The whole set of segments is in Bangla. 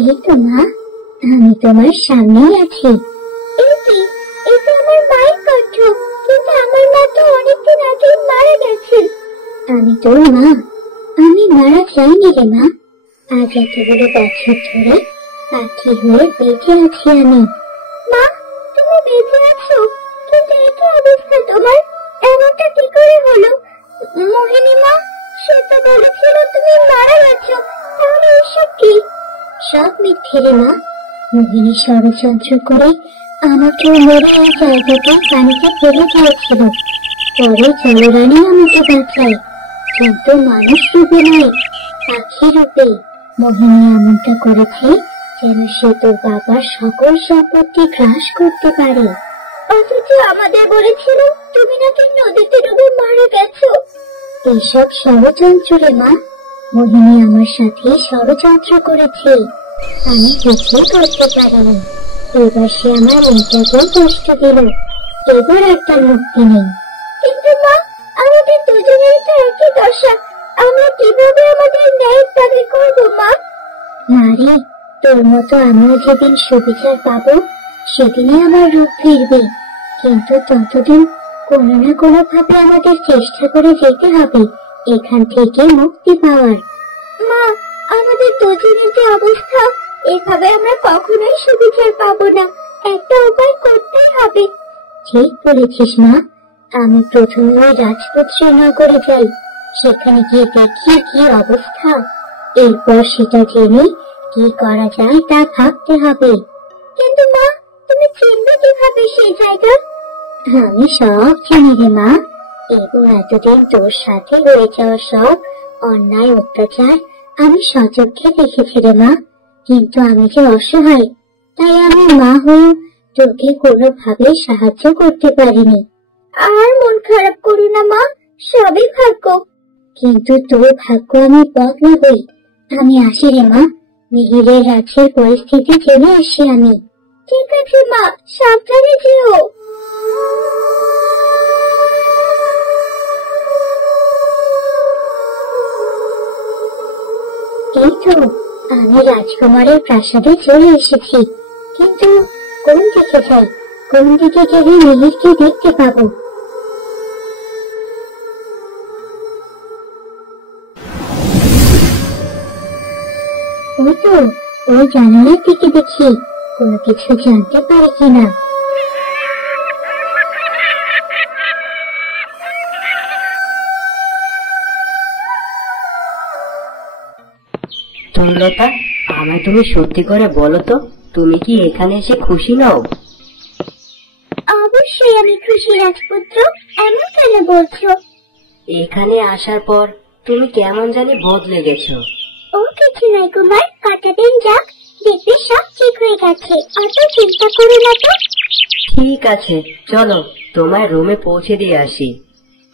এই তো মা, আমি তোমার সামনেই আছি। এই কি, এই তো আমার মায়ের কণ্ঠ। কিন্তু আমার মা তো অনেকদিন আগে মারা গেছেন। আমি তোর মা, আমি মারা যাইনি রে মা। আজ এতগুলো বছর ধরে পাখি হয়ে বেঁচে আছি আমি। মা, তুমি বেঁচে আছো? কিন্তু এই কি অবস্থা তোমার? এমনটা কি করে হলো? মোহিনী মা, সে তো বলেছিল তুমি মারা গেছো। তাহলে এসব কি? সব মিথ্যে রে মা। মোহিনী ষড়যন্ত্র করে আমাকে মেরে এই জায়গাটা পানিতে ফেলে দিয়েছিল। পরে জলরানী আমাকে বাঁচায়, কিন্তু মানুষ রূপে নয়, পাখি রূপে। মোহিনী এমনটা করেছে যেন সে তোর বাবার সকল সম্পত্তি গ্রাস করতে পারে। অথচ আমাদের বলেছিল তুমি নাকি নদীতে ডুবে মারা গেছো। এইসব ষড়যন্ত্র রে মা। মোহিনী আমার সাথে ষড়যন্ত্র করেছে, আমি কিছুই করতে পারিনি। এবার সে আমার মেয়েটাকেও কষ্ট দিল, এবার আর তার মুক্তি নেই। কিন্তু মা, আমাদের দুজনেরই তো একই দশা। আমরা কিভাবে আমাদের ন্যায় দাবি করবো মা? মারে, তোর মতো আমিও যেদিন সুবিচার পাবো সেদিনই আমার রূপ ফিরবে। কিন্তু ততদিন কোনো না কোনো ভাবে আমাদের চেষ্টা করে যেতে হবে এখান থেকে মুক্তি পাওয়ার। মা, আমাদের দুজনের যে অবস্থা, এভাবে আমরা কখনোই সুবিচার পাবো না। একটা উপায় করতেই হবে। ঠিক বলেছিস মা। আমি প্রথমে ওই রাজপুত্রের নগরে যাই, সেখানে গিয়ে দেখি কি অবস্থা। এরপর সেটা জেনে কি করা যায় তা ভাবতে হবে। কিন্তু মা, তুমি চিনবে কিভাবে সেই জায়গা? আমি সব জানি রে মা, এবং এতদিন তোর সাথে হয়ে যাওয়া সব অন্যায় অত্যাচার আমি সচক্ষে দেখেছি রে মা। কিন্তু আমি যে অসহায়, তাই আমি মা হয়ে তোকে কোনোভাবে সাহায্য করতে পারিনি। আর মন খারাপ করো না মা, সবই ভাগ্য। কিন্তু তোর ভাগ্য আমি বদলাবই। আমি আসি রে মা, মিহিরের রাজ্যের পরিস্থিতি জেনে আসি আমি। ঠিক আছে মা, সাবধানে যেও। এই তো আমি রাজকুমারের প্রাসাদে চলে এসেছি। কিন্তু কোন দিকে যাই? কোন দিকে গেলে মিহিরকে দেখতে পাবো? ওই তো, ওই জানালার দিকে দেখি কোনো কিছু জানতে পারি কিনা। তরুলতা, আমায় তুমি সত্যি করে বলো তো, তুমি কি এখানে এসে খুশি নও? অবশ্যই আমি খুশি রাজপুত্র। এমন কেন বলছো? এখানে আসার পর তুমি কেমন জানি বদলে গেছো। ও কিছু নয় কুমার, কটা দিন যাক, দেখবে সব ঠিক হয়ে গেছে। অত চিন্তা করো না তো। ঠিক আছে, চলো তোমার রুমে পৌঁছে দিয়ে আসি।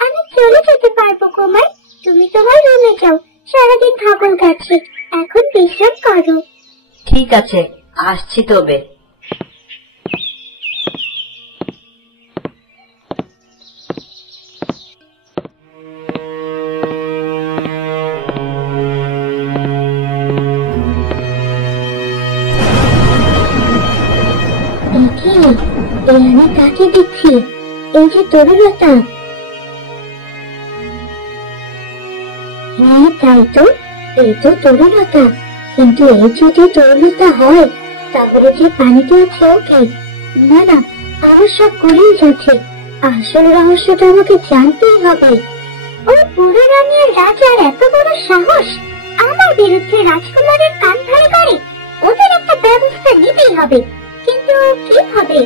আমি চলে যেতে পারবো কুমার, তুমি তোমার রুমে যাও। সারাদিন খাবার খাচ্ছি, এখন বিশ্রাম করো। ঠিক আছে, আসছি তবে। আমি তাকে দেখছি, এই যে তরুলতা। হ্যাঁ তাই তো, এই তো তরুলতা। কিন্তু এই যদি তরুলতা হয়, তাহলে যে পানিতে আছে ওকে। না না, আমার সব করেই যাচ্ছে। আসল রহস্যটা আমাকে জানতেই হবে। ওই বুড়ো রানী আর রাজার এত বড় সাহস, আমার বিরুদ্ধে রাজকুমারের কান ধরে করে। ওদের একটা ব্যবস্থা নিতেই হবে, কিন্তু কিভাবে?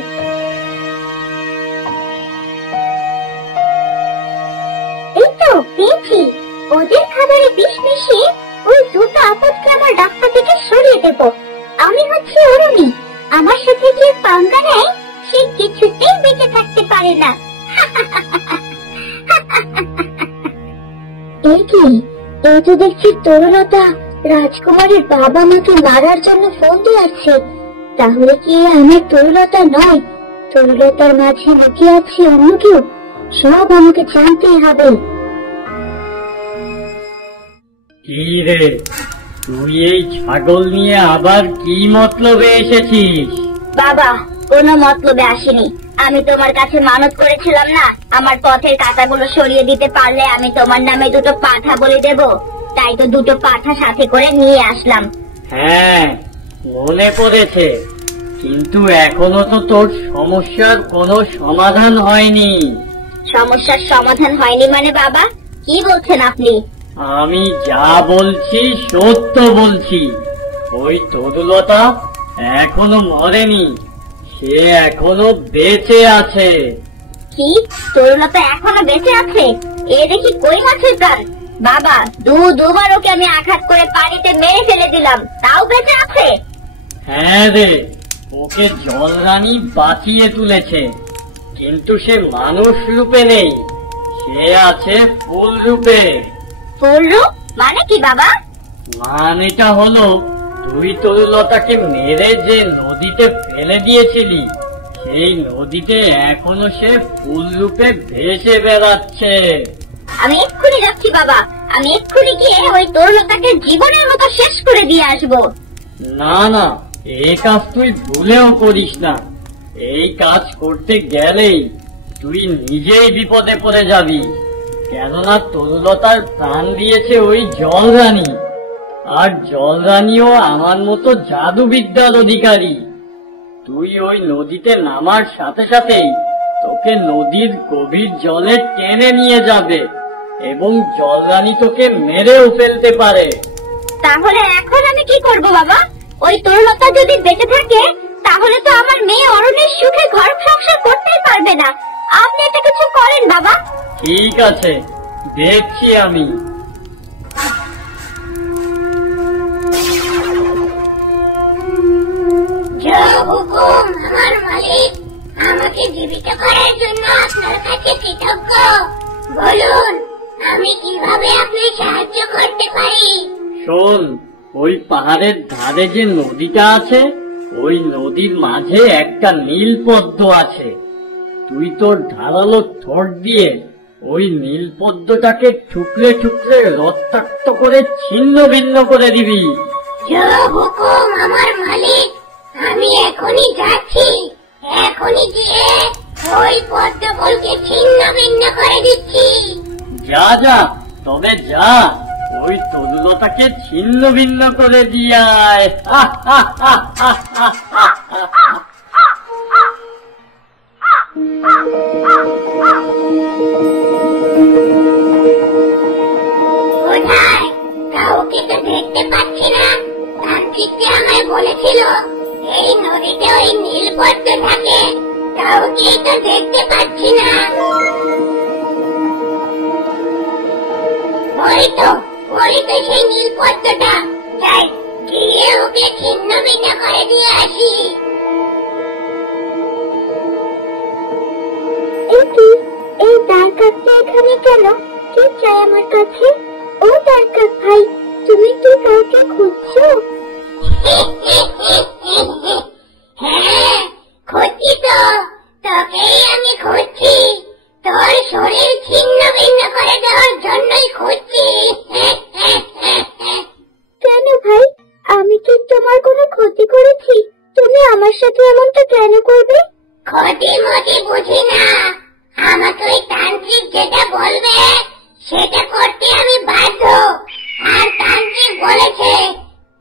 এই তো পেয়েছি, ওদের খাবারে বিষ মিশিয়ে ওই দুটো আপদকে আমার রাস্তা থেকে সরিয়ে দেব। আমি হচ্ছে অরুণী, আমার সাথে যে পাঙ্গা নেয় সে কিছুতেই বেঁচে থাকতে পারে না। এই কি, এই তো দেখছি তরুলতা রাজকুমারের বাবা মাকে মারার জন্য ফোন দিয়ে আসছে। তাহলে কি আমার তরুলতা নয়, তরুলতার মাঝে লুকিয়ে আছে অন্য কেউ? সব আমাকে জানতেই হবে। কি রে, তুই এই ছাগল নিয়ে আবার কি মতলবে এসেছিস? বাবা, কোনো মতলবে আসেনি। আমি তোমার কাছে মানত করেছিলাম না, আমার পথের কাঁটাগুলো সরিয়ে দিতে পারলে আমি তোমার নামে দুটো পাঠা বলে দেব। তাই তো দুটো পাঠা সাথে করে নিয়ে আসলাম। হ্যাঁ, মনে পড়েছে, কিন্তু এখনো তো তোর সমস্যার কোনো সমাধান হয়নি। সমস্যার সমাধান হয়নি মানে বাবা, কি বলছেন আপনি? আমি যা বলছি সত্য বলছি। ওই তরুলতা এখনো মরেনি, সে এখনো বেঁচে আছে। কি, তরুলতা এখনো বেঁচে আছে? এ দেখি কই মাছের প্রাণ। বাবা, দুবার ওকে আমি আঘাত করে পানিতে মেরে ফেলে দিলাম, তাও বেঁচে আছে? হ্যাঁ রে, ওকে জলরানী বাঁচিয়ে তুলেছে, কিন্তু সে মানুষ রূপে নেই, সে আছে ফুল রূপে। ফুল রূপ মানে কি বাবা? মানেটা হলো, তুই তরুলতাকে মেরে যে নদীতে ফেলে দিয়েছিলি, সেই নদীতে এখনো সে ফুল রূপে ভেসে বেড়াচ্ছে। আমি এক্ষুনি যাচ্ছি বাবা, আমি এক্ষুনি গিয়ে ওই তরুলতাকে জীবনের মতো শেষ করে দিয়ে আসবো। না না, এই কাজ তুই ভুলেও করিস না। এই কাজ করতে গেলেই তুই নিজেই বিপদে পড়ে যাবি, কেননা তরুলতার প্রাণ দিয়েছে ওই জলরানী, আর জলরানীও আমার মতো জাদুবিদ্যার অধিকারী। তুই ওই নদীতে নামার সাথে সাথেই তোকে নদীর গভীর জলে টেনে নিয়ে যাবে, এবং জলরানী তোকে মেরেও ফেলতে পারে। তাহলে এখন আমি কি করব বাবা? ওই তরুলতা যদি বেঁচে থাকে, তাহলে তো আমার মেয়ে অরণ্যের সুখে ঘর সংসার করতেই পারবে না। আপনি এটা কিছু করেন বাবা। ঠিক আছে, দেখছি আমি। আমার মালিক, আমাকে জীবিত করার জন্য আপনার কাছে কৃতজ্ঞ। বলুন, আমি কিভাবে আপনার সাহায্য করতে পারি? শোন, ওই পাহাড়ের ধারে যে নদীটা আছে, ওই নদীর মাঝে একটা নীল পদ্ম আছে। তুই তোর ধারালো ঠোঁট দিয়ে ওই নীল পদ্মটাকে ঠুকরে ঠুকরে রক্তাক্ত করে ছিন্ন ভিন্ন করে দিবি। হুকুম আমার মালিক, আমি এখনই যাচ্ছি। এখনই গিয়ে ওই পদ্মফুলকে ছিন্ন ভিন্ন করে দিচ্ছি। যা যা, তবে যা, ওই তরুলতাকে ছিন্ন ভিন্ন করে দিয়ে আয়। কোথায়? কাউকে তো দেখতে পাচ্ছি না। তান্ত্রিকটি আমায় বলেছিল এই নদীতে ওই নীল পদ্ম থাকে, কাউকে তো দেখতে পাচ্ছি না। ওই তো সেই নীল পদ্মটা। যাই, গিয়ে ওকে ছিন্ন ভিন্ন করে দিয়ে আসি। এই দ্বারকাটা এখানে কেন? কি চাই আমার কাছে? ও দ্বারকা ভাই, তুমি কি কাউকে খুঁজছো? হ্যাঁ, খুঁজছি তো, তোকেই আমি খুঁজছি। তোর শরীর ছিন্ন ভিন্ন করে দেওয়ার জন্যই খুঁজছি। কেন ভাই, আমি কি তোমার কোনো ক্ষতি করেছি? তুমি আমার সাথে এমনটা কেন করবে? ক্ষতি মতি বুঝি না, আমাকে ওই তান্ত্রিক যেটা বলবে সেটা করতে আমি বাধ্য। আর তান্ত্রিক বলেছে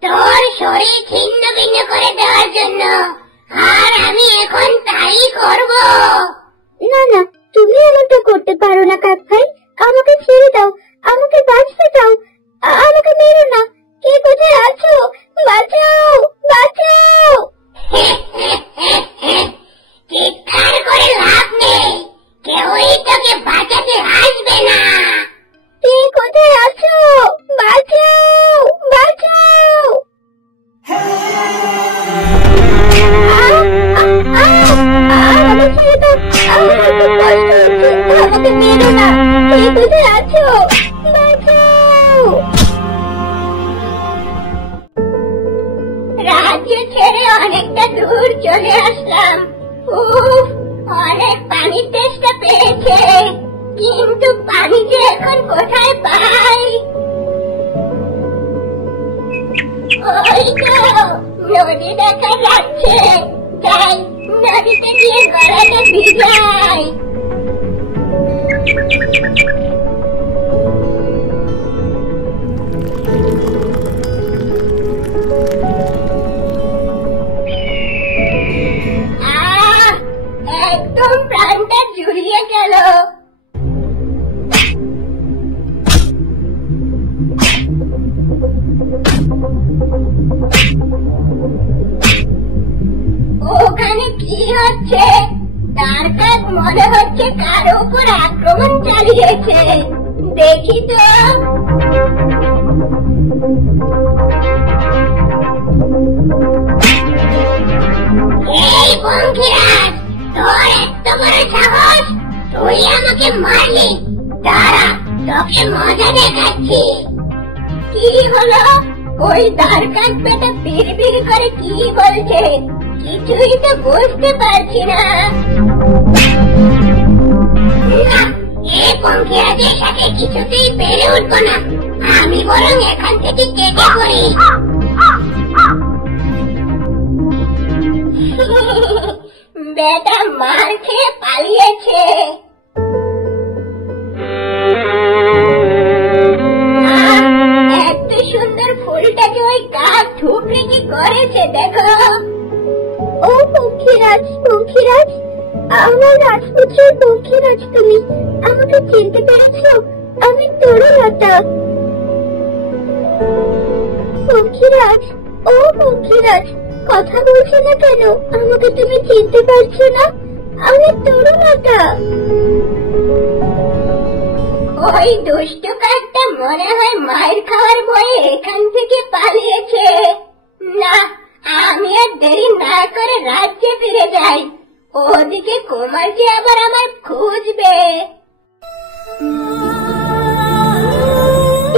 তোর শরীর ছিন্ন ভিন্ন করে দেওয়ার জন্য, আর আমি এখন তাই করব। না না, তুমি এমনটা করতে পারো না কাক ভাই। আমাকে ছেড়ে দাও, আমাকে বাঁচতে দাও, আমাকে মেরো না। কে কোথায় আছো? বাঁচাও, বাঁচাও। চিৎকার করে লাভ নেই, কেউই তোকে বাঁচাতে আসবে না। কে কোথায় আছো? বাঁচাও, বাঁচাও। আমাকে ছেড়ে দাও, আমার খুব কষ্ট হচ্ছে, আমাকে মেরো না। কে কোথায় আছো? বাঁচাও। রাজ্য ছেড়ে অনেকটা দূর চলে আসলাম। উফ, অনেক পানির তেষ্টা পেয়েছে, কিন্তু পানি যে এখন কোথায় পাই? নদী দেখা যাচ্ছে, যাই নদীতে গিয়ে গলাটা ভিজাই। একদম প্রাণটা জুড়িয়ে গেল। ওখানে কি হচ্ছে? তার কাজ মনে হচ্ছে কারো উপর আক্রমণ চালিয়েছে। দেখি তো। এই পঙ্খিরাজ, তোর এত বড় সাহস, তুই আমাকে মারলি। দাঁড়া, তোকে মজা দেখাচ্ছি। কি হলো? ওই দ্বারকার বেটা বিড়বিড় করে কি বলছে? কিছুই তো বুঝতে পারছি না। এই পঙ্খিরাজের সাথে কিছুতেই পেরে উঠবো না। আমি বরং এখান থেকে কেটে পড়ি। বেটা মার খেয়ে পালিয়েছে। এত সুন্দর ফুলটাকে ওই গাছ ঠুকরে কি করেছে দেখো। ও পঙ্খিরাজ, পঙ্খিরাজ, আমার রাজপুত্রের পঙ্খিরাজ, তুমি আমাকে চিনতে পেরেছো? আমি তরুলতা। পঙ্খিরাজ, ও পঙ্খিরাজ, কথা বলছো না কেন? আমাকে তুমি চিনতে পারছো না? আমি তরুলতা। ওই দুষ্ট কাকটা মনে হয় মায়ের খাওয়ার ভয়ে এখান থেকে পালিয়েছে। না, আমি আর দেরি না করে রাজ্যে ফিরে যাই। ওদিকে কুমারজি আবার আমার খুঁজবে।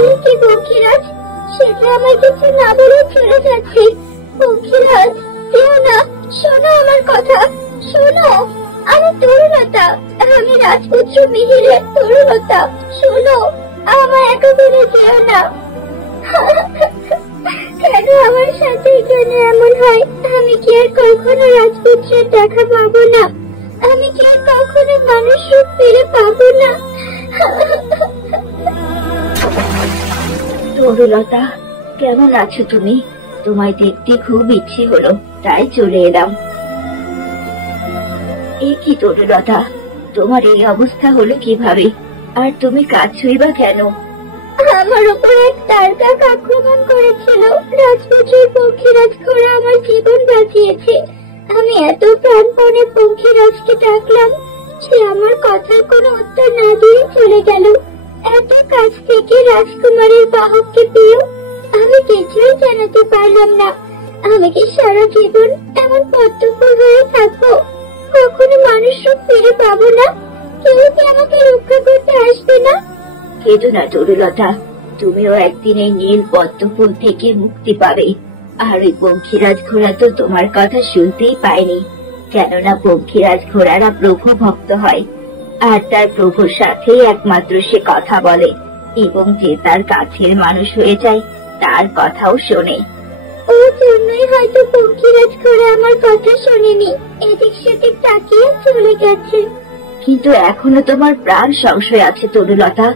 এই কি পঙ্খিরাজ, সেটা আমার কিছু না বলে চলে যাচ্ছে। পঙ্খিরাজ, কেউ না, শোনো আমার কথা, শোনো। আমি তরুলতা, আমি রাজপুত্র মিহিরের তরুলতা। শোনো, আমার একা ফেলে যেও না। কেন আমার সাথে কেন এমন হয়? আমি কি আর কখনো রাজপুত্রের দেখা পাবো না? আমি কি আর কখনো মানুষ রূপ ফিরে পাবো না? তরুলতা, কেমন আছো তুমি? তোমায় দেখতে খুব ইচ্ছে হলো, তাই চলে এলাম। এ কি তরুলতা, তোমার এই অবস্থা হলো কিভাবে? আর তুমি কাঁদছই বা কেন? আমার উপর এক তারকাক আক্রমণ করেছিল। রাজপুত্রের পঙ্খিরাজ ঘোড়া আমার জীবন বাঁচিয়েছে। আমি এত প্রাণপণে পঙ্খিরাজকে ডাকলাম, সে আমার কথার কোনো উত্তর না দিয়ে চলে গেল। এত কাছ থেকে রাজকুমারের বাহককে পেয়েও আমি কিছুই জানাতে পারলাম না। আমি কি সারা জীবন এমন পদ্মফুল হয়ে থাকবো? কখনো মানুষ রূপ ফিরে পাবো না? কেউ কি আমাকে রক্ষা করতে আসবে না? কেঁদো না তরুলতা, তুমিও একদিন এই নীল পদ্মফুল থেকে মুক্তি পাবে। আর ওই পঙ্খিরাজ ঘোড়া তো তোমার কথা শুনতেই পায়নি, কেননা পঙ্খিরাজ ঘোড়ারা প্রভু ভক্ত হয়, আর তার প্রভুর সাথেই একমাত্র সে কথা বলে, এবং যে তার কাছের মানুষ হয়ে যায় তার কথাও শোনে। ও জন্যই হয়তো পঙ্খিরাজ ঘোড়া আমার কথা শোনেনি, এদিক সেদিক তাকিয়ে চলে গেছে। কিন্তু এখনো তোমার প্রাণ সংশয় আছে তরুলতা,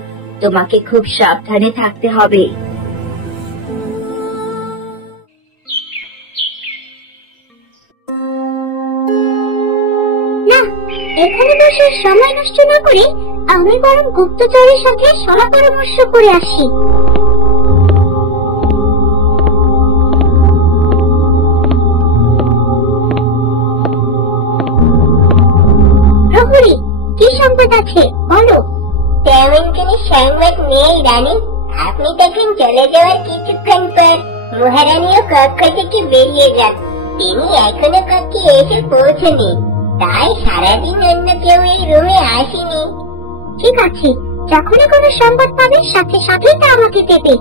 তোমাকে খুব সাবধানে থাকতে হবে। না, এখানে বসে সময় নষ্ট না করে আমি বরং গুপ্তচরের সাথে সলা পরামর্শ করে আসি। প্রহরী, কি সংবাদ আছে বলো। তেমন কোনো সংবাদ নেই রানী। আপনি তখন চলে যাওয়ার কিছুক্ষণ পর মহারানীও কক্ষ থেকে বেরিয়ে যান। তিনি এখনো কক্ষে এসে পৌঁছেনি, তাই সারাদিন অন্য কেউ এই রুমে আসেনি। ঠিক আছে, যখনই কোনো সংবাদ পাবে সাথে সাথেই তা আমাকে দেবে।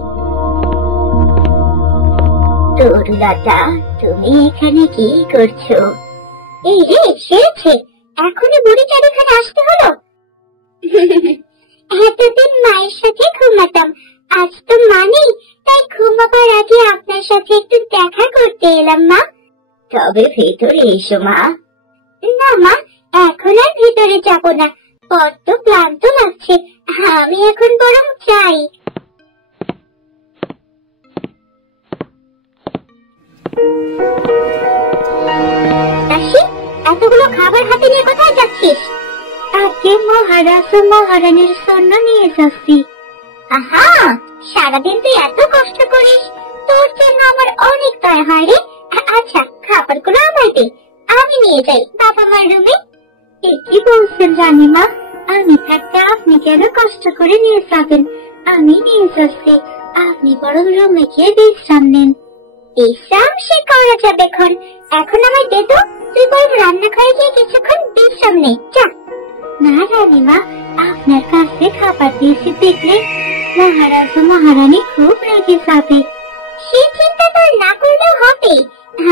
তরুলতা, তুমি এখানে কি করছো? এই রে, সেরেছে, এখনই বুড়িটার এখানে আসতে হলো। এতদিন মায়ের সাথে ঘুমাতাম, আজ তো মা নেই, তাই ঘুমাবার আগে আপনার সাথে একটু দেখা করতে এলাম। মা, তবে ভেতরে এসো মা। না মা, এখন আর ভিতরে যাব না, বড্ড ক্লান্ত লাগছে। আমি এখন বরং যাই। দাসী, এতগুলো খাবার হাতে নিয়ে কোথায় যাচ্ছিস? আজকে মহারাজ ও মহারানীর জন্য নিয়ে যাচ্ছি। আহা, সারাদিন তুই এত কষ্ট করিস, তোর জন্য আমার অনেক দয়া হয় রে। আচ্ছা, খাবারগুলো আমায় দে, আমি নিয়ে যাই বাবা মার রুমে। কি বলছেন রানীমা? আমি থাকতে আপনি কেন কষ্ট করে নিয়ে যাবেন? আমি নিয়ে যাচ্ছি, আপনি বরং রুমে গিয়ে বিশ্রাম নেন। বিশ্রাম সে করা যাবে এখন, এখন আমায় দে তো। তুই বরং রান্নাঘরে গিয়ে কিছুক্ষণ বিশ্রাম নে, যা। না রানীমা, আপনার কাছে খাবার দিয়েছি দেখলে মহারাজ ও মহারানী খুব রেগে যাবে। সে চিন্তা তোর না করলেও হবে,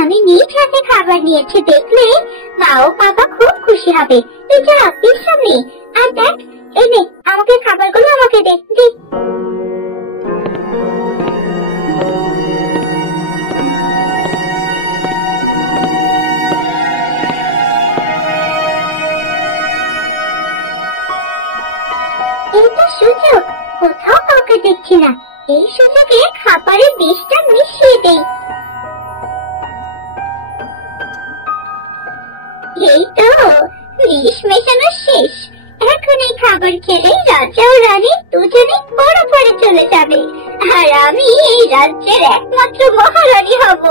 আমি নিজ হাতে খাবার নিয়েছি দেখলে মা ও বাবা খুব খুশি হবে। তুই যা, বিশ্রাম নে। আর দেখ, এই নে, আমাকে খাবারগুলো আমাকে দে। এই তো সুযোগ, কোথাও কাউকে দেখছি না। এই সুযোগে খাবারের বিষটা মিশিয়ে দেই। এই তো, বিষ মেশানো শেষ। এখন এই খাবার খেলে রাজা ও রানী দুজনে পরে চলে যাবে, আর আমি এই রাজ্যের একমাত্র মহারানী হব।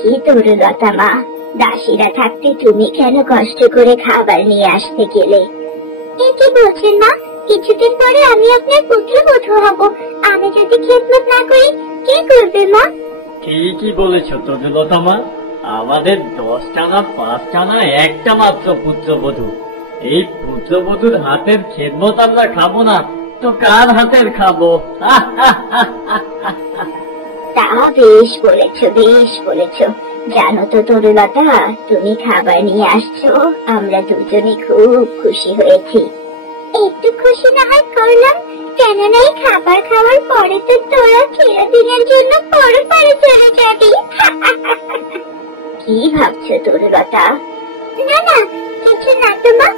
কি তরুলতা মা, দাসীরা থাকতে তুমি কেন কষ্ট করে খাবার নিয়ে আসতে গেলে? কি বলছেন মা? কিছুদিন পরে আমি আপনার পুত্রবধূ হব। আমি যদি খেদমত না করি, কে করবে মা? ঠিকই বলেছ তরুলতা মা, আমাদের 10টা না 5টা না একটা মাত্র পুত্রবধূ। এই পুত্রবধূর হাতের খেদমত আমরা খাবো না তো কার হাতের খাবো? তা বেশ বলেছ, বেশ বলেছ। জানো তো তরুলতা, তুমি খাবার নিয়ে আসছো, আমরা দুজনে খুব খুশি হয়েছি। একটু খুশি না হয় করলাম, কেননা এই খাবার খাওয়ার পরে তো তোরা চিরদিনের জন্য পরপারে চলে যাবি। কি ভাবছো তরুলতা? না না, কিছু না তো মা,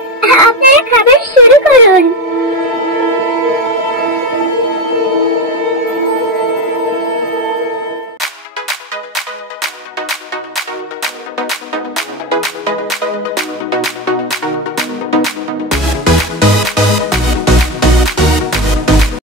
আপনারা খাবার শুরু করুন।